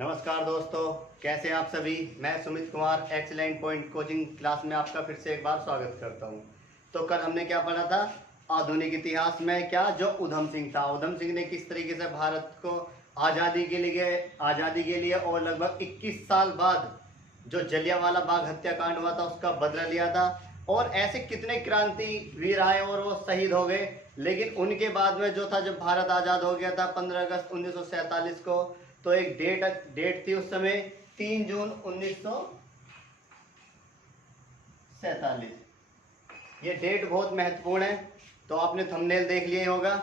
नमस्कार दोस्तों, कैसे हैं आप सभी। मैं Sumit Kumar excellent point coaching class में आपका फिर से एक बार स्वागत करता हूं। तो कल हमने क्या पढ़ा था, आधुनिक इतिहास में क्या जो उधम सिंह था, उधम सिंह ने किस तरीके से भारत को आज़ादी के लिए और लगभग 21 साल बाद जो जलियांवाला बाग हत्याकांड हुआ था उसका बदला लिया था। और ऐसे कितने क्रांतिवीर आए और वो शहीद हो गए, लेकिन उनके बाद में जो था, जब भारत आज़ाद हो गया था 15 अगस्त 1947 को, तो एक डेट थी उस समय 3 जून 1947। ये डेट बहुत महत्वपूर्ण है। तो आपने थंबनेल देख लिया होगा,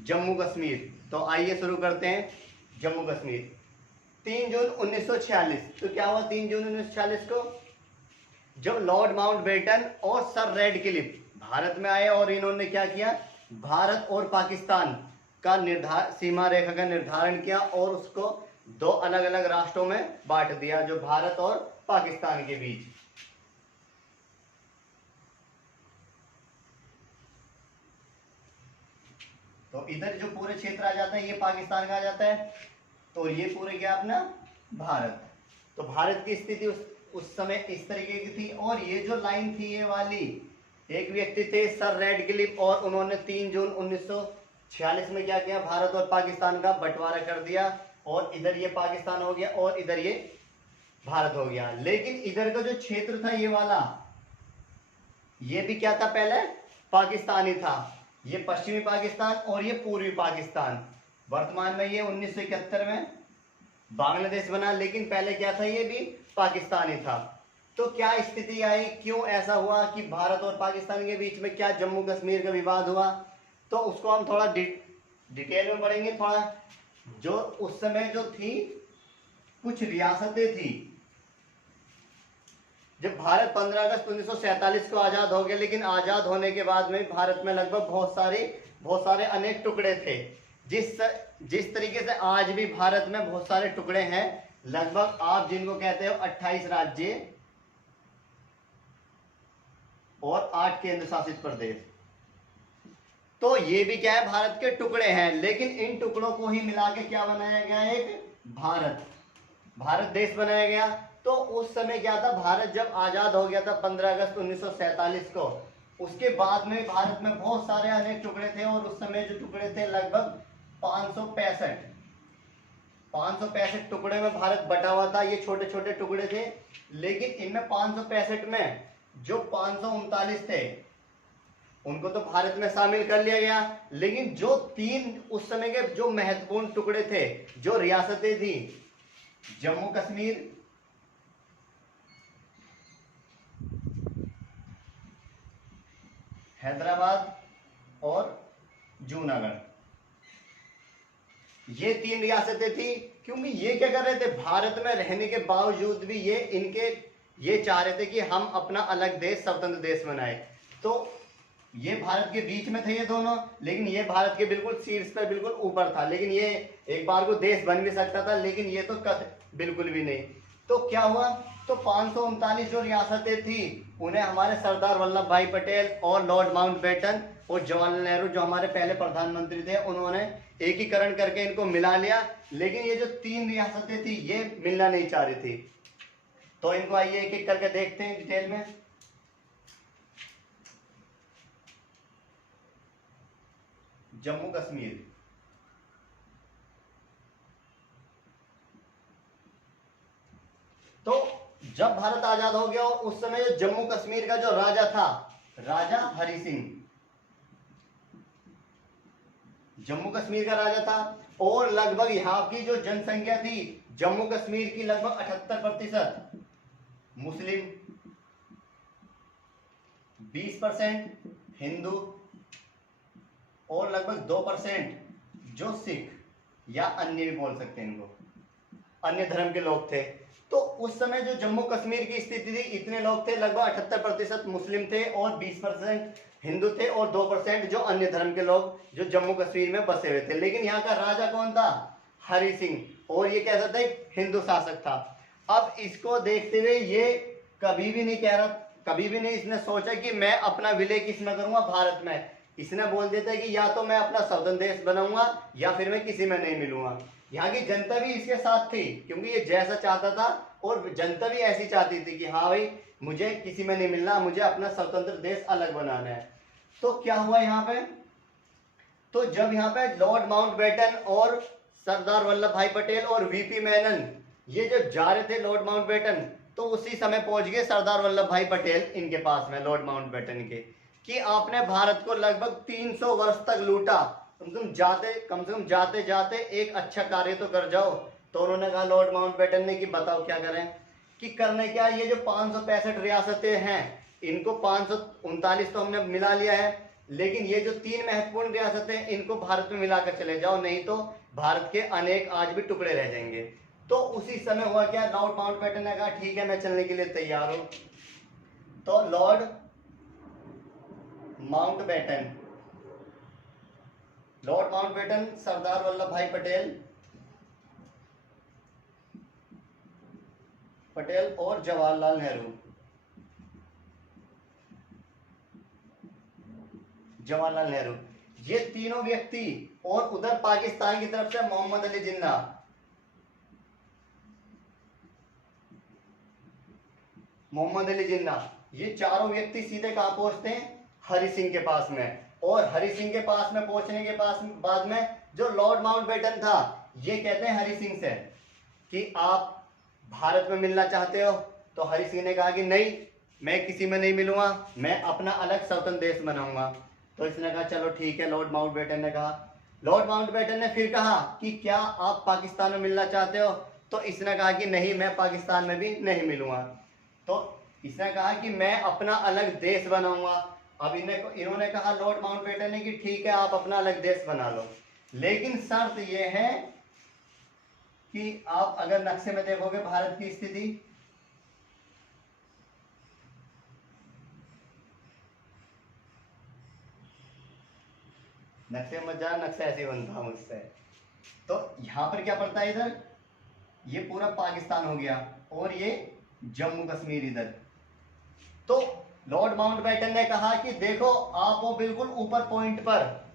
जम्मू कश्मीर। तो आइए शुरू करते हैं। जम्मू कश्मीर 3 जून 1946। तो क्या हुआ 3 जून 1946 को, जब लॉर्ड माउंटबेटन और सर रेडक्लिफ भारत में आए और इन्होंने क्या किया, भारत और पाकिस्तान का सीमा रेखा का निर्धारण किया और उसको दो अलग अलग राष्ट्रों में बांट दिया, जो भारत और पाकिस्तान के बीच। तो इधर जो पूरे क्षेत्र आ जाता है ये पाकिस्तान का आ जाता है, तो ये पूरे क्या अपना भारत। तो भारत की स्थिति उस समय इस तरीके की थी। और ये जो लाइन थी ये वाली, एक व्यक्ति थे सर रेडक्लिफ, और उन्होंने 3 जून 1946 में क्या किया, भारत और पाकिस्तान का बंटवारा कर दिया। और इधर ये पाकिस्तान हो गया और इधर ये भारत हो गया। लेकिन इधर का जो क्षेत्र था ये वाला, ये भी क्या था, पहले पाकिस्तानी था। ये पश्चिमी पाकिस्तान और ये पूर्वी पाकिस्तान। वर्तमान में ये 1971 में बांग्लादेश बना, लेकिन पहले क्या था, ये भी पाकिस्तानी था। तो क्या स्थिति आई, क्यों ऐसा हुआ कि भारत और पाकिस्तान के बीच में क्या जम्मू कश्मीर का विवाद हुआ, तो उसको हम थोड़ा डिटेल में पढ़ेंगे। थोड़ा जो उस समय जो थी कुछ रियासतें थी, जब भारत 15 अगस्त 1947 को आजाद हो गया, लेकिन आजाद होने के बाद में भारत में लगभग बहुत सारे अनेक टुकड़े थे। जिस तरीके से आज भी भारत में बहुत सारे टुकड़े हैं, लगभग आप जिनको कहते हो 28 राज्य और 8 केंद्र शासित प्रदेश, तो ये भी क्या है, भारत के टुकड़े हैं। लेकिन इन टुकड़ों को ही मिला के क्या बनाया गया, एक भारत देश बनाया गया। तो उस समय क्या था, भारत जब आजाद हो गया था 15 अगस्त 1947 को, उसके बाद में भारत में बहुत सारे अनेक टुकड़े थे। और उस समय जो टुकड़े थे लगभग 565 टुकड़े में भारत बटा हुआ था। ये छोटे छोटे टुकड़े थे, लेकिन इनमें 565 में जो 539 थे उनको तो भारत में शामिल कर लिया गया। लेकिन जो 3 उस समय के जो महत्वपूर्ण टुकड़े थे, जो रियासतें थी, जम्मू कश्मीर, हैदराबाद और जूनागढ़, ये 3 रियासतें थी। क्योंकि ये क्या कर रहे थे, भारत में रहने के बावजूद भी ये चाह रहे थे कि हम अपना अलग देश, स्वतंत्र देश बनाए। तो ये भारत के बीच में थे ये दोनों, लेकिन ये भारत के बिल्कुल शीर्ष पर, बिल्कुल ऊपर था। लेकिन ये एक बार को देश बन भी सकता था, लेकिन ये तो बिल्कुल भी नहीं। तो क्या हुआ, तो 539 जो रियासतें थी उन्हें हमारे सरदार वल्लभ भाई पटेल और लॉर्ड माउंटबेटन और जवाहरलाल नेहरू, जो हमारे पहले प्रधानमंत्री थे, उन्होंने एकीकरण करके इनको मिला लिया। लेकिन ये जो 3 रियासतें थी ये मिलना नहीं चाह रही थी। तो इनको आइए एक एक करके देखते हैं डिटेल में। जम्मू कश्मीर, तो जब भारत आजाद हो गया, और उस समय जो जम्मू कश्मीर का जो राजा था, राजा हरि सिंह जम्मू कश्मीर का राजा था। और लगभग यहाँ की जो जनसंख्या थी जम्मू कश्मीर की, लगभग 78% मुस्लिम, 20% हिंदू और लगभग 2% जो सिख या अन्य भी बोल सकते हैं, इनको अन्य धर्म के लोग थे। तो उस समय जो जम्मू कश्मीर की स्थिति थी, इतने लोग थे, लगभग 78% मुस्लिम थे और 20% हिंदू थे और 2% जो अन्य धर्म के लोग जो जम्मू कश्मीर में बसे हुए थे। लेकिन यहाँ का राजा कौन था, हरि सिंह, और ये कैसा था, एक हिंदू शासक था। अब इसको देखते हुए ये कभी भी नहीं इसने सोचा कि मैं अपना विलय किसमें करूंगा, भारत में। इसने बोल देता है कि या तो मैं अपना स्वतंत्र देश बनाऊंगा या फिर मैं किसी में नहीं मिलूंगा। यहाँ की जनता भी इसके साथ थी, क्योंकि ये जैसा चाहता था और जनता भी ऐसी चाहती थी कि हाँ भाई मुझे किसी में नहीं मिलना, मुझे अपना स्वतंत्र देश अलग बनाना है। तो क्या हुआ यहाँ पे, तो जब यहाँ पे लॉर्ड माउंटबेटन और सरदार वल्लभ भाई पटेल और वीपी मेनन ये जो जा रहे थे लॉर्ड माउंटबेटन, तो उसी समय पहुंच गए सरदार वल्लभ भाई पटेल इनके पास में, लॉर्ड माउंटबेटन के, कि आपने भारत को लगभग 300 वर्ष तक लूटा, कम से कम जाते जाते एक अच्छा कार्य तो कर जाओ। तो उन्होंने कहा लॉर्ड माउंटबेटन ने कि बताओ क्या करें, कि करने क्या, ये जो 565 रियासतें हैं इनको 539 तो हमने मिला लिया है, लेकिन ये जो 3 महत्वपूर्ण रियासतें इनको भारत में मिलाकर चले जाओ, नहीं तो भारत के अनेक आज भी टुकड़े रह जाएंगे। तो उसी समय हुआ क्या, लॉर्ड माउंटबेटन ने कहा ठीक है मैं चलने के लिए तैयार हूं। तो लॉर्ड माउंटबेटन सरदार वल्लभ भाई पटेल और जवाहरलाल नेहरू, ये तीनों व्यक्ति, और उधर पाकिस्तान की तरफ से मोहम्मद अली जिन्ना, ये चारों व्यक्ति सीधे कहां पहुंचते हैं, हरि सिंह के पास में। और हरि सिंह के पास में पहुंचने के बाद में जो लॉर्ड माउंटबेटन था ये कहते हैं हरि सिंह से कि आप भारत में मिलना चाहते हो। तो हरि सिंह ने कहा कि नहीं, मैं किसी में नहीं मिलूंगा, मैं अपना अलग स्वतंत्र देश बनाऊंगा। तो इसने कहा चलो ठीक है, लॉर्ड माउंटबेटन ने कहा। लॉर्ड माउंटबेटन ने फिर कहा कि क्या आप पाकिस्तान में मिलना चाहते हो, तो इसने कहा कि नहीं, मैं पाकिस्तान में भी नहीं मिलूंगा। तो इसने कहा कि मैं अपना अलग देश बनाऊंगा। अब इन्होंने कहा लॉर्ड माउंटबेटन ने कि ठीक है आप अपना अलग देश बना लो, लेकिन शर्त यह है कि आप अगर नक्शे में देखोगे भारत की स्थिति, नक्शे मत जाना, नक्शा ऐसे बनता मुझसे। तो यहां पर क्या पड़ता है, इधर ये पूरा पाकिस्तान हो गया और ये जम्मू कश्मीर इधर। तो लॉर्ड माउंटबेटन ने कहा कि देखो आप वो बिल्कुल ऊपर पॉइंट पर,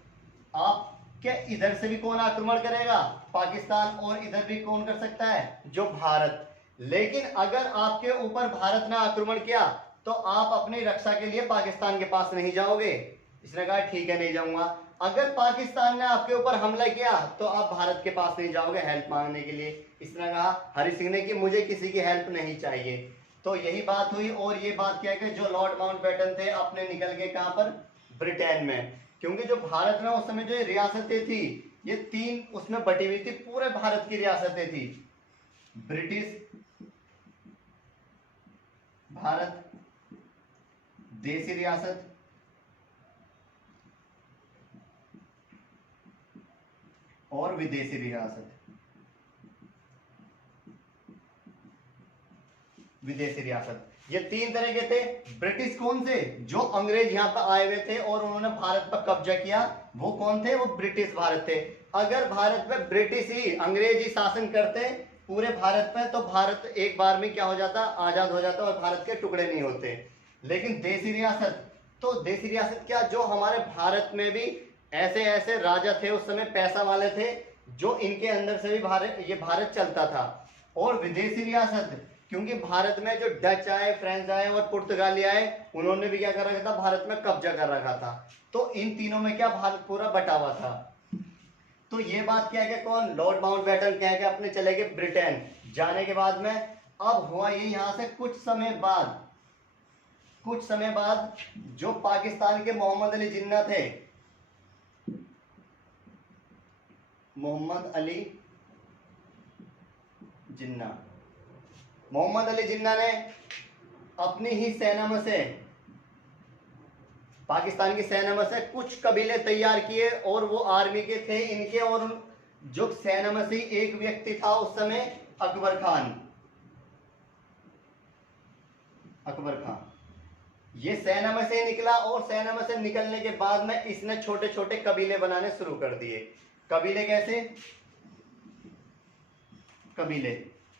आप क्या इधर से भी कौन आक्रमण करेगा, पाकिस्तान, और इधर भी कौन कर सकता है, जो भारत। लेकिन अगर आपके ऊपर भारत ने आक्रमण किया तो आप अपनी रक्षा के लिए पाकिस्तान के पास नहीं जाओगे। इसने कहा ठीक है नहीं जाऊंगा। अगर पाकिस्तान ने आपके ऊपर हमला किया तो आप भारत के पास नहीं जाओगे हेल्प मांगने के लिए। इसने कहा हरि सिंह ने कि मुझे किसी की हेल्प नहीं चाहिए। तो यही बात हुई, और ये बात क्या कि जो लॉर्ड माउंटबेटन थे अपने निकल गए कहां पर, ब्रिटेन में, क्योंकि जो भारत में उस समय जो रियासतें थी ये 3 उसमें बटी हुई थी, पूरे भारत की रियासतें थी, ब्रिटिश भारत, देसी रियासत, और विदेशी रियासत। ये 3 तरह के थे। ब्रिटिश कौन से, जो अंग्रेज यहाँ पर आए हुए थे और उन्होंने भारत पर कब्जा किया, वो कौन थे, वो ब्रिटिश भारत थे। अगर भारत पे ब्रिटिश ही, अंग्रेज ही शासन करते पूरे भारत पे, तो भारत एक बार में क्या हो जाता, आजाद हो जाता और भारत के टुकड़े नहीं होते। लेकिन देसी रियासत, तो देसी रियासत क्या, जो हमारे भारत में भी ऐसे ऐसे राजा थे उस समय, पैसा वाले थे, जो इनके अंदर से भी ये भारत चलता था। और विदेशी रियासत, क्योंकि भारत में जो डच आए, फ्रेंच आए और पुर्तगाली आए, उन्होंने भी क्या कर रखा था, भारत में कब्जा कर रखा था। तो इन तीनों में क्या भारत पूरा बटा हुआ था। तो ये बात क्या है, कौन, लॉर्ड माउंटबेटन कह के अपने चले गए ब्रिटेन। जाने के बाद में अब हुआ ये, यहां से कुछ समय बाद जो पाकिस्तान के मोहम्मद अली जिन्ना थे, मोहम्मद अली जिन्ना ने अपनी ही सेना में से, पाकिस्तान की सेना में से कुछ कबीले तैयार किए, और वो आर्मी के थे इनके, और जो सेना में से एक व्यक्ति था उस समय, अकबर खान। ये सेना में से निकला, और सेना में से निकलने के बाद में इसने छोटे छोटे कबीले बनाने शुरू कर दिए। कबीले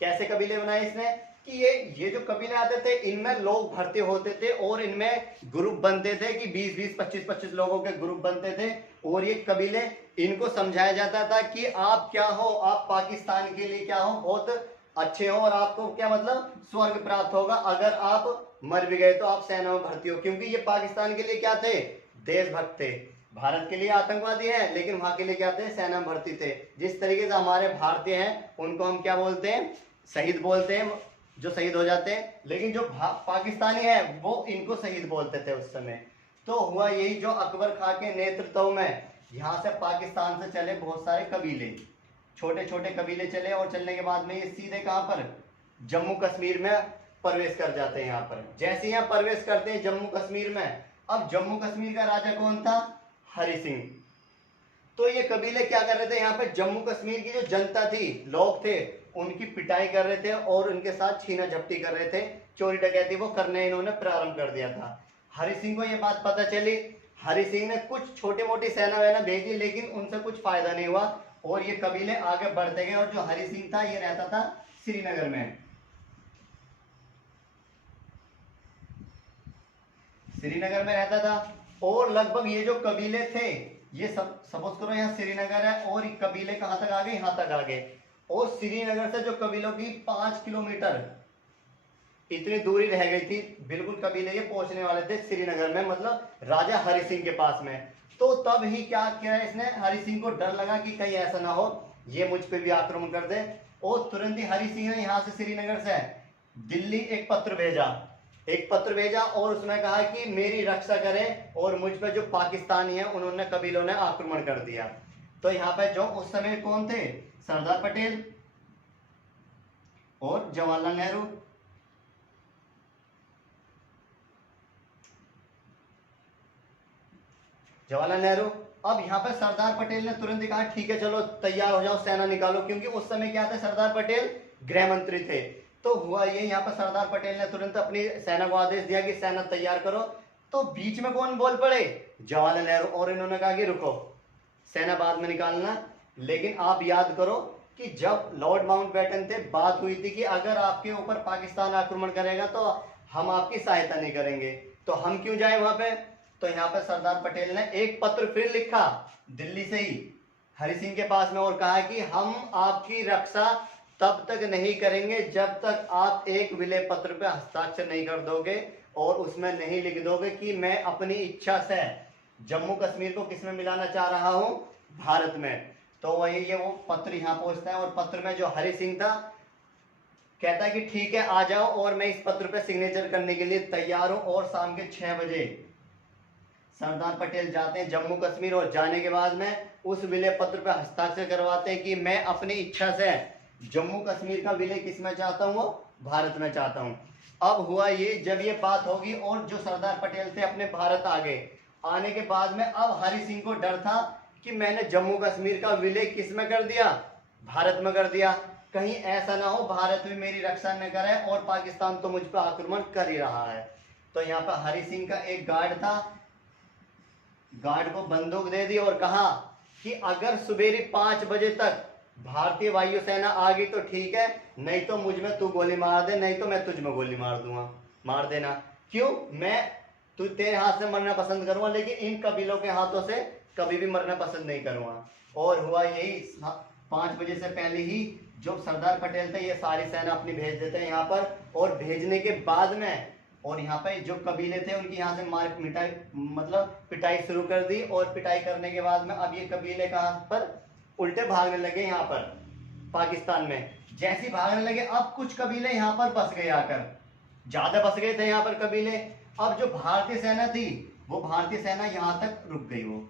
कैसे कबीले बनाए इसने, कि ये जो कबीले आते थे इनमें लोग भर्ती होते थे, और इनमें ग्रुप बनते थे कि 20-20, 25-25 लोगों के ग्रुप बनते थे, और ये कबीले, इनको समझाया जाता था कि आप क्या हो, आप पाकिस्तान के लिए क्या हो, बहुत अच्छे हो, और आपको क्या मतलब स्वर्ग प्राप्त होगा अगर आप मर भी गए तो आप सेना में भर्ती हो। क्योंकि ये पाकिस्तान के लिए क्या थे, देशभक्त थे। भारत के लिए आतंकवादी है, लेकिन वहां के लिए क्या थे, सेना में भर्ती थे। जिस तरीके से हमारे भारतीय हैं उनको हम क्या बोलते हैं, शहीद बोलते हैं, जो शहीद हो जाते हैं। लेकिन जो पाकिस्तानी है वो इनको शहीद बोलते थे उस समय। तो हुआ यही, जो अकबर खां के नेतृत्व में यहाँ से पाकिस्तान से चले बहुत सारे कबीले, छोटे छोटे कबीले चले, और चलने के बाद में ये सीधे कहाँ पर, जम्मू कश्मीर में प्रवेश कर जाते हैं। यहाँ पर जैसे यहाँ प्रवेश करते हैं जम्मू कश्मीर में, अब जम्मू कश्मीर का राजा कौन था, हरि सिंह। तो ये कबीले क्या कर रहे थे, यहाँ पे जम्मू कश्मीर की जो जनता थी, लोग थे, उनकी पिटाई कर रहे थे और उनके साथ छीना झपटी कर रहे थे, चोरी डकैती वो करने इन्होंने प्रारंभ कर दिया था। हरि सिंह को ये बात पता चली, हरि सिंह ने कुछ छोटी मोटी सेना वैना भेजी, लेकिन उनसे कुछ फायदा नहीं हुआ और ये कबीले आगे बढ़ते गए। और जो हरि सिंह था ये रहता था श्रीनगर में, श्रीनगर में रहता था। और लगभग ये जो कबीले थे, ये सब सपोज करो यहाँ श्रीनगर है और कबीले कहाँ तक आ गए, यहाँ तक आ गए। और श्रीनगर से जो कबीलों की 5 किलोमीटर इतनी दूरी रह गई थी, बिल्कुल कबीले ये पहुंचने वाले थे श्रीनगर में, मतलब राजा हरि सिंह के पास में। तो तब ही क्या किया इसने, हरि सिंह को डर लगा कि कहीं ऐसा ना हो ये मुझ पर भी आक्रमण कर दे, और तुरंत ही हरि सिंह ने यहाँ से श्रीनगर से दिल्ली एक पत्र भेजा और उसने कहा कि मेरी रक्षा करें, और मुझ पर जो पाकिस्तानी है उन्होंने कबीलों ने आक्रमण कर दिया। तो यहाँ पे जो उस समय कौन थे, सरदार पटेल और जवाहरलाल नेहरू। अब यहाँ पे सरदार पटेल ने तुरंत ही कहा ठीक है चलो तैयार हो जाओ, सेना निकालो, क्योंकि उस समय क्या था, सरदार पटेल गृह मंत्री थे। तो हुआ ये, यहाँ पर सरदार पटेल ने तुरंत अपनी सेना को आदेश दिया कि सेना तैयार करो। तो बीच में कौन बोल पड़े, जवाहरलाल नेहरू, और इन्होंने कहा कि रुको, सेना बाद में निकालना, लेकिन आप याद करो कि जब लॉर्ड माउंटबेटन थे बात हुई थी कि अगर आपके ऊपर पाकिस्तान आक्रमण करेगा तो हम आपकी सहायता नहीं करेंगे, तो हम क्यों जाए वहां पे। तो यहाँ पे सरदार पटेल ने एक पत्र फिर लिखा दिल्ली से ही हरि सिंह के पास में, और कहा कि हम आपकी रक्षा तब तक नहीं करेंगे जब तक आप एक विलय पत्र पे हस्ताक्षर नहीं कर दोगे और उसमें नहीं लिख दोगे कि मैं अपनी इच्छा से जम्मू कश्मीर को किसमें मिलाना चाह रहा हूं, भारत में। तो वही ये वो पत्र यहाँ पहुंचता है, और पत्र में जो हरि सिंह था कहता है कि ठीक है आ जाओ, और मैं इस पत्र पे सिग्नेचर करने के लिए तैयार हूं। और शाम के 6 बजे सरदार पटेल जाते हैं जम्मू कश्मीर, और जाने के बाद में उस विलय पत्र पे हस्ताक्षर करवाते हैं कि मैं अपनी इच्छा से जम्मू कश्मीर का विलय किसमें चाहता हूँ, भारत में चाहता हूँ। अब हुआ ये, जब ये बात होगी और जो सरदार पटेल थे अपने भारत आ गए, आने के बाद में अब हरि सिंह को डर था कि मैंने जम्मू कश्मीर का विलय किस में कर दिया, भारत में कर दिया, कहीं ऐसा ना हो भारत भी मेरी रक्षा न करे और पाकिस्तान तो मुझ पर आक्रमण कर ही रहा है। तो यहाँ पर हरि सिंह का एक गार्ड था, गार्ड को बंदूक दे दी और कहा कि अगर सुबेरे 5 बजे तक भारतीय वायुसेना आ गई तो ठीक है, नहीं तो मुझ में तू गोली मार दे, नहीं तो मैं तुझ में गोली मार दूंगा, मार देना। क्यों, मैं तू तेरे हाथ से मरना पसंद करूंगा, लेकिन इन कबीलों के हाथों से कभी भी मरना पसंद नहीं करूंगा। और हुआ यही, 5 बजे से पहले ही जो सरदार पटेल थे ये सारी सेना अपनी भेज देते हैं यहाँ पर, और भेजने के बाद में और यहाँ पे जो कबीले थे उनकी यहाँ से मार मिटाई मतलब पिटाई शुरू कर दी, और पिटाई करने के बाद में अब ये कबीले कहाँ पर उल्टे भागने लगे यहाँ पर पाकिस्तान में। जैसे भागने लगे अब कुछ कबीले यहाँ पर बस गए, आकर ज्यादा बस गए थे यहाँ पर कबीले। अब जो भारतीय सेना थी वो भारतीय सेना यहाँ तक रुक गई, वो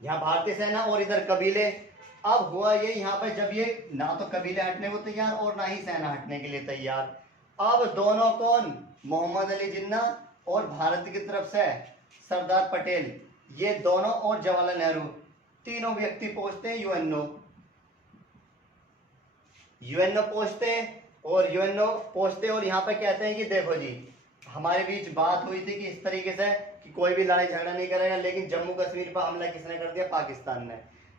यहाँ भारतीय सेना और इधर कबीले। अब हुआ ये, यहाँ पर जब ये ना तो कबीले हटने को तैयार और ना ही सेना हटने के लिए तैयार, अब दोनों कौन, मोहम्मद अली जिन्ना और भारत की तरफ से सरदार पटेल, ये दोनों और जवाहरलाल नेहरू, तीनों व्यक्ति पहुंचते हैं यूएनओ पहुंचते और यहाँ पे कहते हैं कि देखो जी हमारे बीच बात हुई थी कि इस तरीके से कि कोई भी लड़ाई झगड़ा नहीं करेगा, लेकिन जम्मू कश्मीर पर हमला किसने कर दिया, पाकिस्तान ने।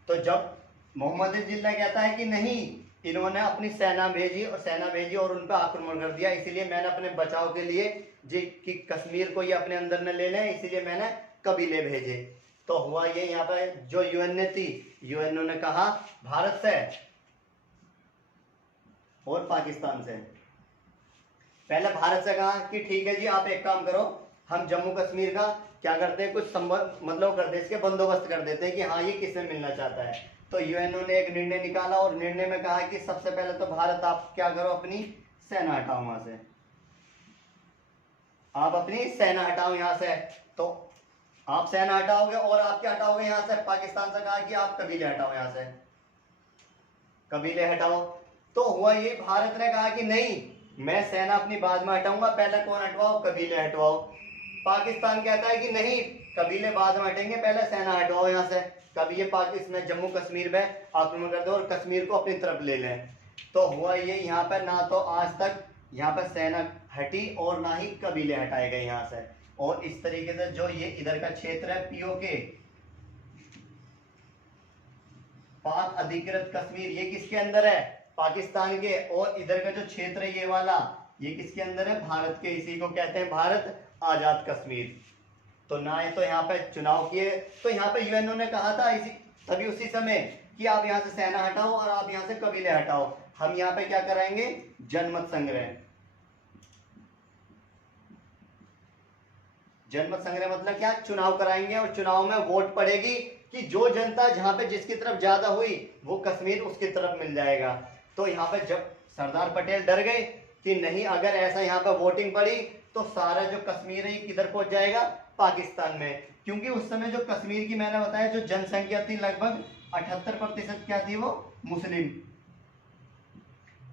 तो जब मोहम्मद अली जिन्ना कहता है कि नहीं, इन्होंने अपनी सेना भेजी और उन पर आक्रमण कर दिया, इसीलिए मैंने अपने बचाव के लिए जी कि कश्मीर को ये अपने अंदर न ले लें, इसीलिए मैंने कबीले भेजे। तो हुआ ये यहाँ पे जो यूएनए थी, यूएनओ ने कहा भारत से और पाकिस्तान से। पहले भारत से कहा कि ठीक है जी, आप एक काम करो, हम जम्मू कश्मीर का क्या करते हैं, कुछ मतलब कर दे, इसके बंदोबस्त कर देते हैं कि हाँ ये किसमें मिलना चाहता है। तो यूएनओ ने एक निर्णय निकाला और निर्णय में कहा कि सबसे पहले तो भारत आप क्या करो, अपनी सेना हटाओ वहां से, आप अपनी सेना हटाओ यहां से। तो आप सेना हटाओगे और आप क्या हटाओगे यहाँ से, पाकिस्तान से कहा कि आप कबीले हटाओ यहाँ से, कबीले हटाओ। तो हुआ ये, भारत ने कहा कि नहीं, मैं सेना अपनी बाद में हटाऊंगा, पहले कौन हटवाओ, कबीले हटवाओ। पाकिस्तान कहता है कि नहीं, कबीले बाद में हटेंगे, पहले सेना हटवाओ यहाँ से। कभी ये पाकिस्तान जम्मू कश्मीर में आक्रमण कर दो और कश्मीर को अपनी तरफ ले लें। तो हुआ ये, यहाँ पर ना तो आज तक यहाँ पर सेना हटी और ना ही कबीले हटाए गए यहाँ से। और इस तरीके से जो ये इधर का क्षेत्र है पीओके, पाक अधिकृत कश्मीर, ये किसके अंदर है, पाकिस्तान के। और इधर का जो क्षेत्र है ये वाला, ये किसके अंदर है, भारत के। इसी को कहते हैं भारत आजाद कश्मीर। तो ना ये तो यहाँ पे चुनाव किए, तो यहाँ पे यूएनओ ने कहा था इसी तभी उसी समय कि आप यहाँ से सेना हटाओ और आप यहाँ से कबीले हटाओ, हम यहाँ पे क्या कराएंगे, जनमत संग्रह। जनमत संग्रह मतलब क्या, चुनाव कराएंगे और चुनाव में वोट पड़ेगी कि जो जनता जहां पे जिसकी तरफ ज्यादा हुई वो कश्मीर उसकी तरफ मिल जाएगा। तो यहाँ पे जब सरदार पटेल डर गए कि नहीं, अगर ऐसा यहाँ पे वोटिंग पड़ी तो सारा जो कश्मीर है किधर पहुंच जाएगा, पाकिस्तान में। क्योंकि उस समय जो कश्मीर की मैंने बताया जो जनसंख्या थी लगभग 78% क्या थी वो मुस्लिम,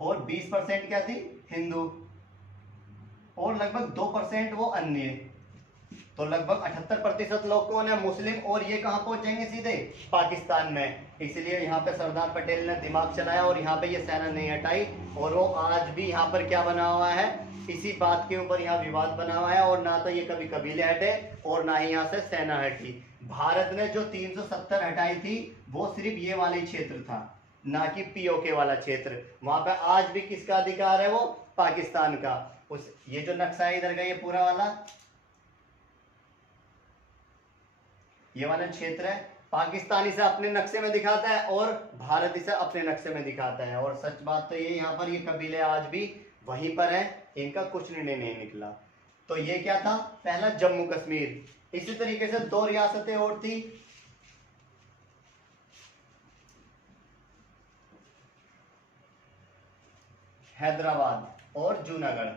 और 20% क्या थी हिंदू, और लगभग 2% वो अन्य। तो लगभग 78% लोग कौन है, मुस्लिम, और ये कहां पहुंच जाएंगे, सीधे पाकिस्तान में। इसलिए यहाँ पे सरदार पटेल ने दिमाग चलाया और यहाँ पे ये सेना नहीं हटाई। और वो आज भी यहाँ पर क्या बना हुआ है, इसी बात के ऊपर यहाँ विवाद बना हुआ है। और ना तो ये कभी कबीले हटे और ना ही यहाँ से सेना हटी। भारत ने जो 370 हटाई थी वो सिर्फ ये वाला ही क्षेत्र था, ना कि पीओके वाला क्षेत्र। वहां पे आज भी किसका अधिकार है, वो पाकिस्तान का। उस ये जो नक्शा है इधर का, ये पूरा वाला, ये वाला क्षेत्र है, पाकिस्तान इसे अपने नक्शे में दिखाता है और भारत इसे अपने नक्शे में दिखाता है। और सच बात तो ये, यहाँ पर ये कबीले आज भी वहीं पर है, इनका कुछ निर्णय नहीं निकला। तो ये क्या था, पहला जम्मू कश्मीर। इसी तरीके से दो रियासतें और थी, हैदराबाद और जूनागढ़।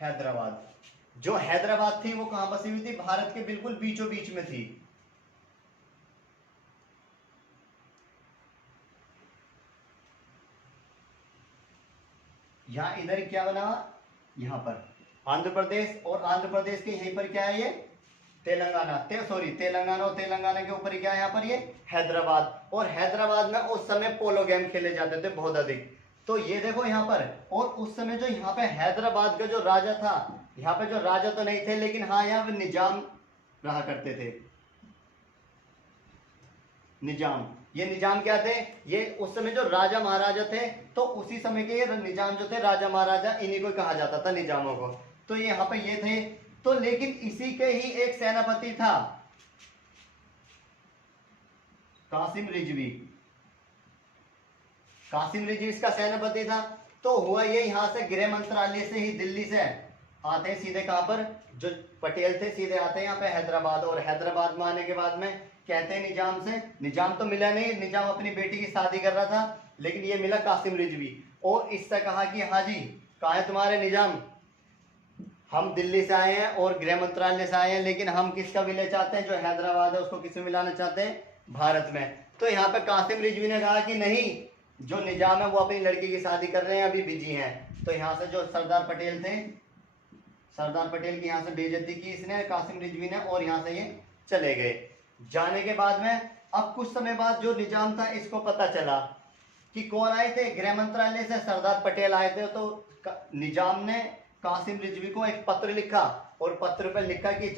हैदराबाद, जो हैदराबाद थी वो कहां बसी हुई थी, भारत के बिल्कुल बीचों बीच में थी। यहां इधर क्या बना, यहां पर आंध्र प्रदेश, और आंध्र प्रदेश के यहीं पर क्या है, ये तेलंगाना, तेलंगाना, और तेलंगाना के ऊपर क्या है यहाँ पर, ये हैदराबाद। और हैदराबाद में उस समय पोलो गेम खेले जाते थे बहुत अधिक। तो ये देखो यहाँ पर, और उस समय जो यहाँ पे हैदराबाद का जो राजा था, यहाँ पे जो राजा तो नहीं थे लेकिन हाँ यहाँ पे निजाम रहा करते थे। निजाम, ये निजाम क्या थे, ये उस समय जो राजा महाराजा थे, तो उसी समय के ये निजाम जो थे, राजा महाराजा, इन्हीं को कहा जाता था निजामों को। तो यहाँ पे ये थे। तो लेकिन इसी के ही एक सेनापति था, कासिम रिजवी। कासिम रिजवी इसका सेनापति था। तो हुआ ये, यहां से गृह मंत्रालय से ही, दिल्ली से आते हैं सीधे कहां पर, जो पटेल थे सीधे आते हैं यहाँ पे हैदराबाद। और हैदराबाद में आने के बाद में कहते हैं निजाम से, निजाम तो मिला नहीं, निजाम अपनी बेटी की शादी कर रहा था, लेकिन ये मिला कासिम रिजवी। और इससे कहा कि हाँ जी, कहाँ है तुम्हारे निजाम, हम दिल्ली से आए हैं और गृह मंत्रालय से आए हैं, लेकिन हम किसका विलय चाहते हैं, जो हैदराबाद है उसको किसमें मिलाना चाहते हैं, भारत में। तो यहाँ पे कासिम रिजवी ने कहा कि नहीं, जो निजाम है वो अपनी लड़की की शादी कर रहे हैं, अभी बिजी हैं। तो यहाँ से जो सरदार पटेल थे, सरदार पटेल की यहाँ से बेइज्जती की इसने, कासिम रिजवी ने, और यहाँ से ये चले गए। जाने के बाद में अब कुछ समय बाद जो निजाम था, इसको पता चला कि कौन आए थे, गृह मंत्रालय से सरदार पटेल आए थे। तो निजाम ने कासिम रिजवी को एक पत्र लिखा, और पत्र पर लिखा कि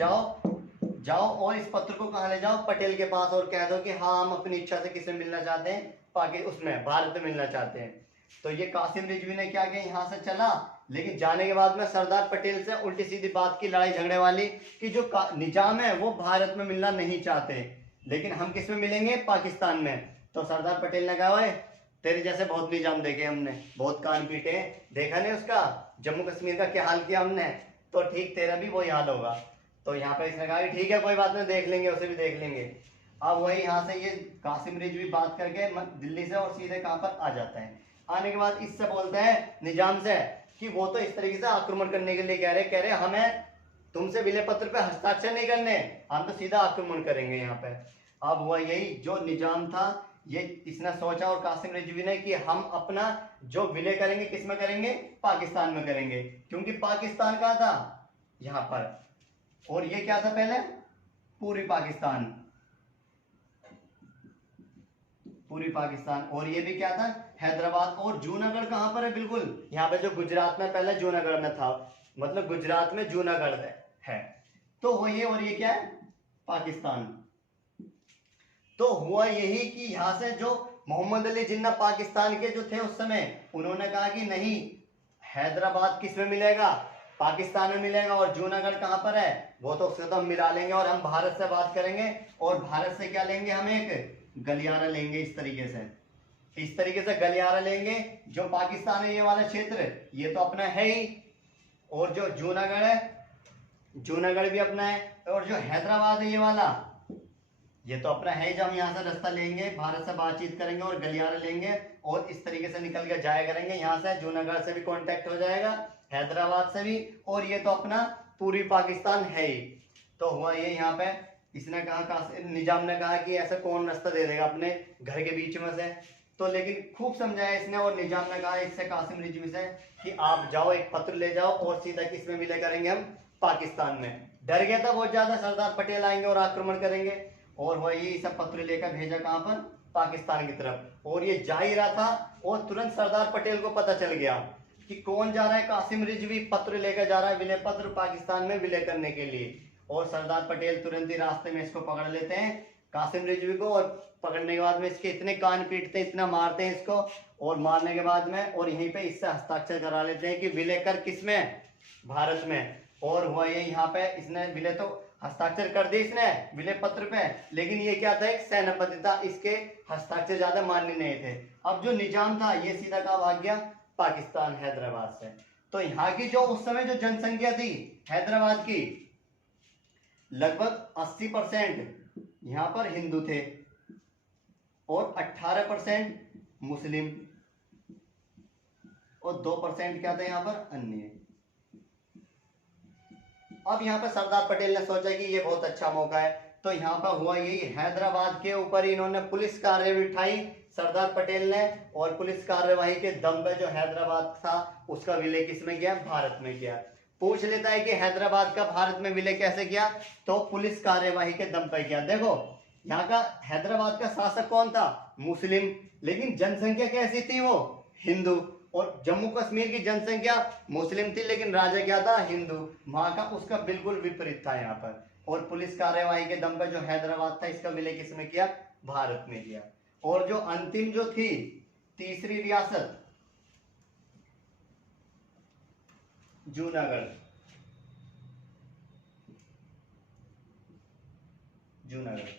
जाओ और इस पत्र को कहाँ ले जाओ, पटेल के पास, और कह दो कि हाँ, हम अपनी इच्छा से किसे मिलना चाहते हैं, उसमें भारत में मिलना चाहते हैं। तो ये कासिम रिजवी ने क्या किया, यहाँ से चला, लेकिन जाने के बाद में सरदार पटेल से उल्टी सीधी बात की, लड़ाई झगड़े वाली, कि जो निजाम है वो भारत में मिलना नहीं चाहते, लेकिन हम किस में मिलेंगे, पाकिस्तान में। तो सरदार पटेल ने कहा, ओए तेरे जैसे बहुत निजाम देखे हमने, बहुत कान पीटे, देखा नहीं उसका जम्मू कश्मीर का क्या हाल किया हमने, तो ठीक तेरा भी वही हाल होगा। तो यहाँ पे इसने कहा कि ठीक है कोई बात नहीं, देख लेंगे, उसे भी देख लेंगे। अब वही यहाँ से ये कासिम रिजवी बात करके दिल्ली से और सीधे कहाँ पर आ जाता है। आने के बाद इससे बोलते हैं निजाम से कि वो तो इस तरीके से आक्रमण करने के लिए कह रहे हमें तुमसे विलय पत्र पे हस्ताक्षर नहीं करने, हम तो सीधा आक्रमण करेंगे यहाँ पे। अब हुआ यही जो निजाम था, ये इसने सोचा और कासिम रिजवी ने कि हम अपना जो विलय करेंगे किस में करेंगे, पाकिस्तान में करेंगे, क्योंकि पाकिस्तान कहाँ था, यहाँ पर, और ये क्या था पहले, पूरी पाकिस्तान, पूरी पाकिस्तान, और ये भी क्या था, हैदराबाद। और जूनागढ़ कहां पर है, बिल्कुल यहाँ पे जो गुजरात में पहले जूनागढ़ में था, मतलब गुजरात में जूनागढ़ है, तो वो ये, और ये क्या है, पाकिस्तान। तो हुआ यही कि यहां से जो मोहम्मद अली जिन्ना पाकिस्तान के जो थे उस समय, उन्होंने कहा कि नहीं, हैदराबाद किस में मिलेगा, पाकिस्तान में मिलेगा, और जूनागढ़ कहां पर है, वो तो उससे तो हम मिला लेंगे, और हम भारत से बात करेंगे, और भारत से क्या लेंगे, हम एक गलियारा लेंगे, इस तरीके से गलियारा लेंगे। जो पाकिस्तान है ये वाला क्षेत्र, ये तो अपना है ही, और जो जूनागढ़ है, जूनागढ़ भी अपना है, और जो हैदराबाद है ये वाला, ये तो अपना है। जब हम यहाँ से रास्ता लेंगे, भारत से बातचीत करेंगे और गलियारा लेंगे, और इस तरीके से निकल के जाया करेंगे, यहाँ से जूनागढ़ से भी कांटेक्ट हो जाएगा, हैदराबाद से भी, और ये तो अपना पूरी पाकिस्तान है ही। तो हुआ ये, यहाँ पे इसने कहा, निजाम ने कहा कि ऐसा कौन रास्ता दे देगा अपने घर के बीच में से, तो लेकिन खूब समझाया इसने, और निजाम ने कहा इससे, कासिम रिजवी से, कि आप जाओ एक पत्र ले जाओ और सीधा किसमें मिले करेंगे, हम पाकिस्तान में। डर गया था बहुत ज्यादा, सरदार पटेल आएंगे और आक्रमण करेंगे, और वही सब पत्र लेकर भेजा कहां पर, पाकिस्तान की तरफ। और ये जा ही रहा था, और तुरंत सरदार पटेल को पता चल गया कि कौन जा रहा है, कासिम रिजवी पत्र लेकर जा रहा है, विलय पत्र पाकिस्तान में विलय करने के लिए। और सरदार पटेल तुरंत ही रास्ते में इसको पकड़ लेते हैं, कासिम रिजवी को, और पकड़ने के बाद में इसके इतने कान पीटते हैं, इतना मारते हैं इसको, और मारने के बाद में और यहीं पे इससे हस्ताक्षर करा लेते हैं कि विलय कर किसमें, भारत में। और हुआ ये, यहाँ पे इसने विलय तो हस्ताक्षर कर दिए इसने विलय पत्र पे, लेकिन ये क्या था, एक सेनापति था, इसके हस्ताक्षर ज्यादा मान्य नहीं थे। अब जो निजाम था ये सीधा कहाँ भाग गया, पाकिस्तान, हैदराबाद से। तो यहाँ की जो उस समय जो जनसंख्या थी हैदराबाद की, लगभग 80% यहाँ पर हिंदू थे, और 18% मुस्लिम, और 2% क्या था यहाँ पर, अन्य। अब यहाँ पर सरदार पटेल ने सोचा कि ये बहुत अच्छा मौका है, तो यहाँ पर हुआ यही, हैदराबाद के ऊपर इन्होंने पुलिस कार्यवाही उठाई सरदार पटेल ने, और पुलिस कार्यवाही के दम पे जो हैदराबाद था उसका विलय किसमें किया, भारत में किया। पूछ लेता है कि हैदराबाद का भारत में विलय कैसे किया, तो पुलिस कार्यवाही के दम पे किया। देखो यहाँ का हैदराबाद का शासक कौन था, मुस्लिम, लेकिन जनसंख्या कैसी थी, वो हिंदू, और जम्मू कश्मीर की जनसंख्या मुस्लिम थी, लेकिन राजा क्या था, हिंदू। वहां का उसका बिल्कुल विपरीत था यहाँ पर। और पुलिस कार्यवाही के दम पर जो हैदराबाद था इसका विलय किसमें किया, भारत में किया। और जो अंतिम जो थी तीसरी रियासत, जूनागढ़, जूनागढ़,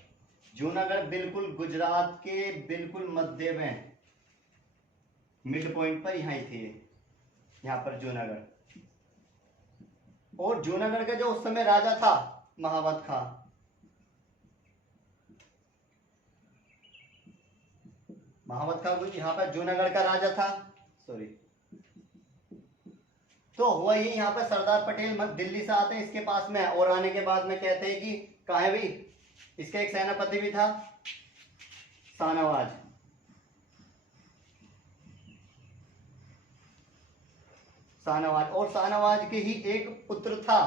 जूनागढ़ बिल्कुल गुजरात के बिल्कुल मध्य में, मिड पॉइंट पर यहाँ थे, यहाँ पर जूनागढ़। और जूनागढ़ का जो उस समय राजा था महावत खां, महावत खां यहाँ पर जूनागढ़ का राजा था, सॉरी। तो हुआ ये, यहाँ पर सरदार पटेल दिल्ली से आते हैं इसके पास में, और आने के बाद में कहते हैं कि कहा है भी, इसका एक सेनापति भी था शाहनवाज, शाहनवाज, और शाहनवाज के ही एक पुत्र था,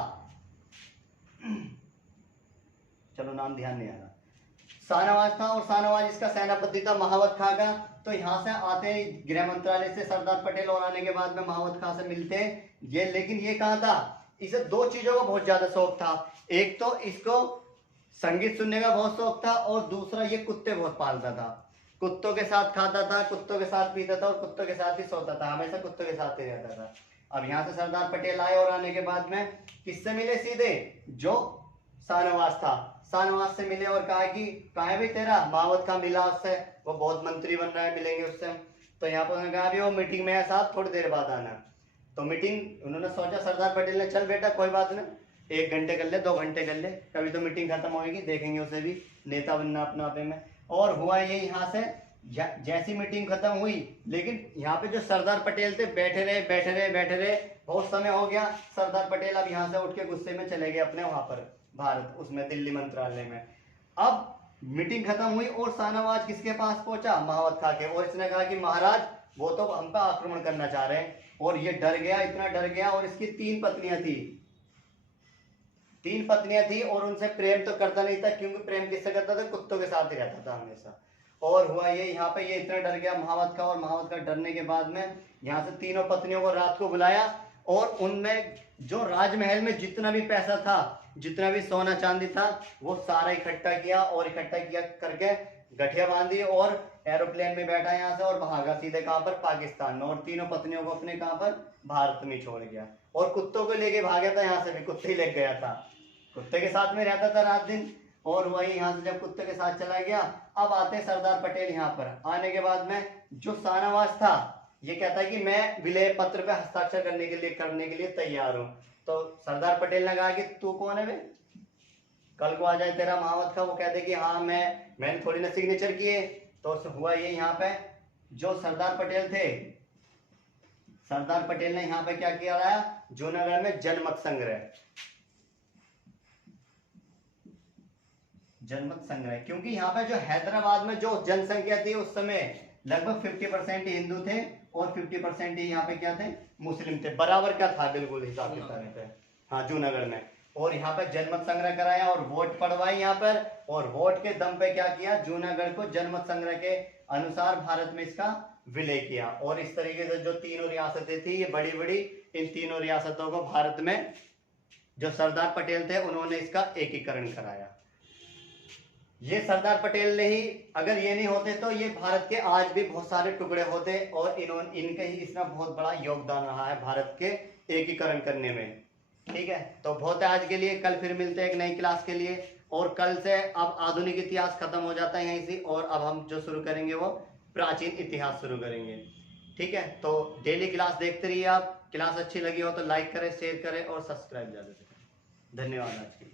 चलो नाम ध्यान नहीं आ रहा, शाहनवाज था, और शाहनवाज इसका सेनापति था महावत खां का। तो यहाँ से आते हैं गृह मंत्रालय से सरदार पटेल, और आने के बाद में महावत खां से मिलते हैं ये। लेकिन ये कहाँ था, इसे दो चीजों का बहुत ज्यादा शौक था, एक तो इसको संगीत सुनने का बहुत शौक था, और दूसरा ये कुत्ते बहुत पालता था, कुत्तों के साथ खाता था, कुत्तों के साथ पीता था, और कुत्तों के साथ ही सोता था, हमेशा कुत्तों के साथ ही रहता था। अब यहाँ से सरदार पटेल आए और आने के बाद में किससे मिले? सीधे जो शाहनवाज था, शाहनवाज से मिले और कहा कि कहाँ है भाई तेरा मावत का? मिला उससे, वो बहुत मंत्री बन रहा है, मिलेंगे उससे। तो यहाँ पर उन्होंने कहा अभी वो मीटिंग में है साहब, थोड़ी देर बाद आना। तो मीटिंग उन्होंने सोचा, सरदार पटेल ने, चल बेटा कोई बात नहीं, 1 घंटे कर ले, 2 घंटे कर ले, कभी तो मीटिंग खत्म होगी, देखेंगे उसे भी नेता बनना अपना आपे में। और हुआ ये, यहाँ से जैसी मीटिंग खत्म हुई, लेकिन यहाँ पे जो सरदार पटेल थे बैठे रहे बैठे रहे बैठे रहे, बहुत समय हो गया। सरदार पटेल अब यहाँ से उठ के गुस्से में चले गए अपने वहां पर भारत, उसमें दिल्ली मंत्रालय में। अब मीटिंग खत्म हुई और शाहनवाज किसके पास पहुंचा? मावत खां के। और इसने कहा कि महाराज वो तो हम पे आक्रमण करना चाह रहे हैं। और ये डर गया, इतना डर गया। और इसकी 3 पत्नियां थी, 3 पत्नियां थी, और उनसे प्रेम तो करता नहीं था, क्योंकि प्रेम किससे करता था? कुत्तों के साथ ही रहता था हमेशा। और हुआ ये, यहाँ पे ये इतना डर गया महावत का, और महावत का डरने के बाद में यहाँ से तीनों पत्नियों को रात को बुलाया, और उनमें जो राजमहल में जितना भी पैसा था, जितना भी सोना चांदी था, वो सारा इकट्ठा किया, और इकट्ठा किया करके गठिया बांधी और एरोप्लेन में बैठा यहाँ से और भागा सीधे कहाँ पर? पाकिस्तान में। और तीनों पत्नियों को अपने कहाँ पर? भारत में छोड़ गया। और कुत्तों को लेके भागा था, यहाँ से भी कुत्ते ही लेके गया था, कुत्ते के साथ में रहता था रात दिन। और वही यहाँ से जब कुत्ते के साथ चला गया, अब आते सरदार पटेल यहाँ पर। आने के बाद में जो शाहनवाज था, ये कहता है कि मैं विलय पत्र पे हस्ताक्षर करने के लिए तैयार हूँ। तो सरदार पटेल ने कहा कि तू कौन है बे? कल को आ जाए तेरा महावत का, वो कहते कि हाँ मैंने थोड़ी ना सिग्नेचर किए। तो हुआ ये, यहाँ पे जो सरदार पटेल थे, सरदार पटेल ने यहाँ पे क्या किया है? जूनागढ़ में जनमत संग्रह, जनमत संग्रह, क्योंकि यहाँ पे जो हैदराबाद में जो जनसंख्या थी उस समय लगभग 50% हिंदू थे और 50% ही यहाँ पे क्या थे? मुस्लिम थे। बराबर का था बिल्कुल हिसाब किताब पे। हाँ, जूनागढ़ में। और यहाँ पे जनमत संग्रह कराया और वोट पड़वाई यहाँ पर, और वोट के दम पे क्या किया? जूनागढ़ को जनमत संग्रह के अनुसार भारत में इसका विलय किया। और इस तरीके से जो तीनों रियासतें थी, ये बड़ी बड़ी, इन तीनों रियासतों को भारत में जो सरदार पटेल थे उन्होंने इसका एकीकरण कराया। ये सरदार पटेल ने ही, अगर ये नहीं होते तो ये भारत के आज भी बहुत सारे टुकड़े होते, और इनके ही इसमें बहुत बड़ा योगदान रहा है भारत के एकीकरण करने में। ठीक है, तो बहुत है आज के लिए, कल फिर मिलते हैं एक नई क्लास के लिए। और कल से अब आधुनिक इतिहास खत्म हो जाता है यहीं से, और अब हम जो शुरू करेंगे वो प्राचीन इतिहास शुरू करेंगे। ठीक है, तो डेली क्लास देखते रहिए आप। क्लास अच्छी लगी हो तो लाइक करें, शेयर करें और सब्सक्राइब ज्यादा से करें। धन्यवाद आज के लिए।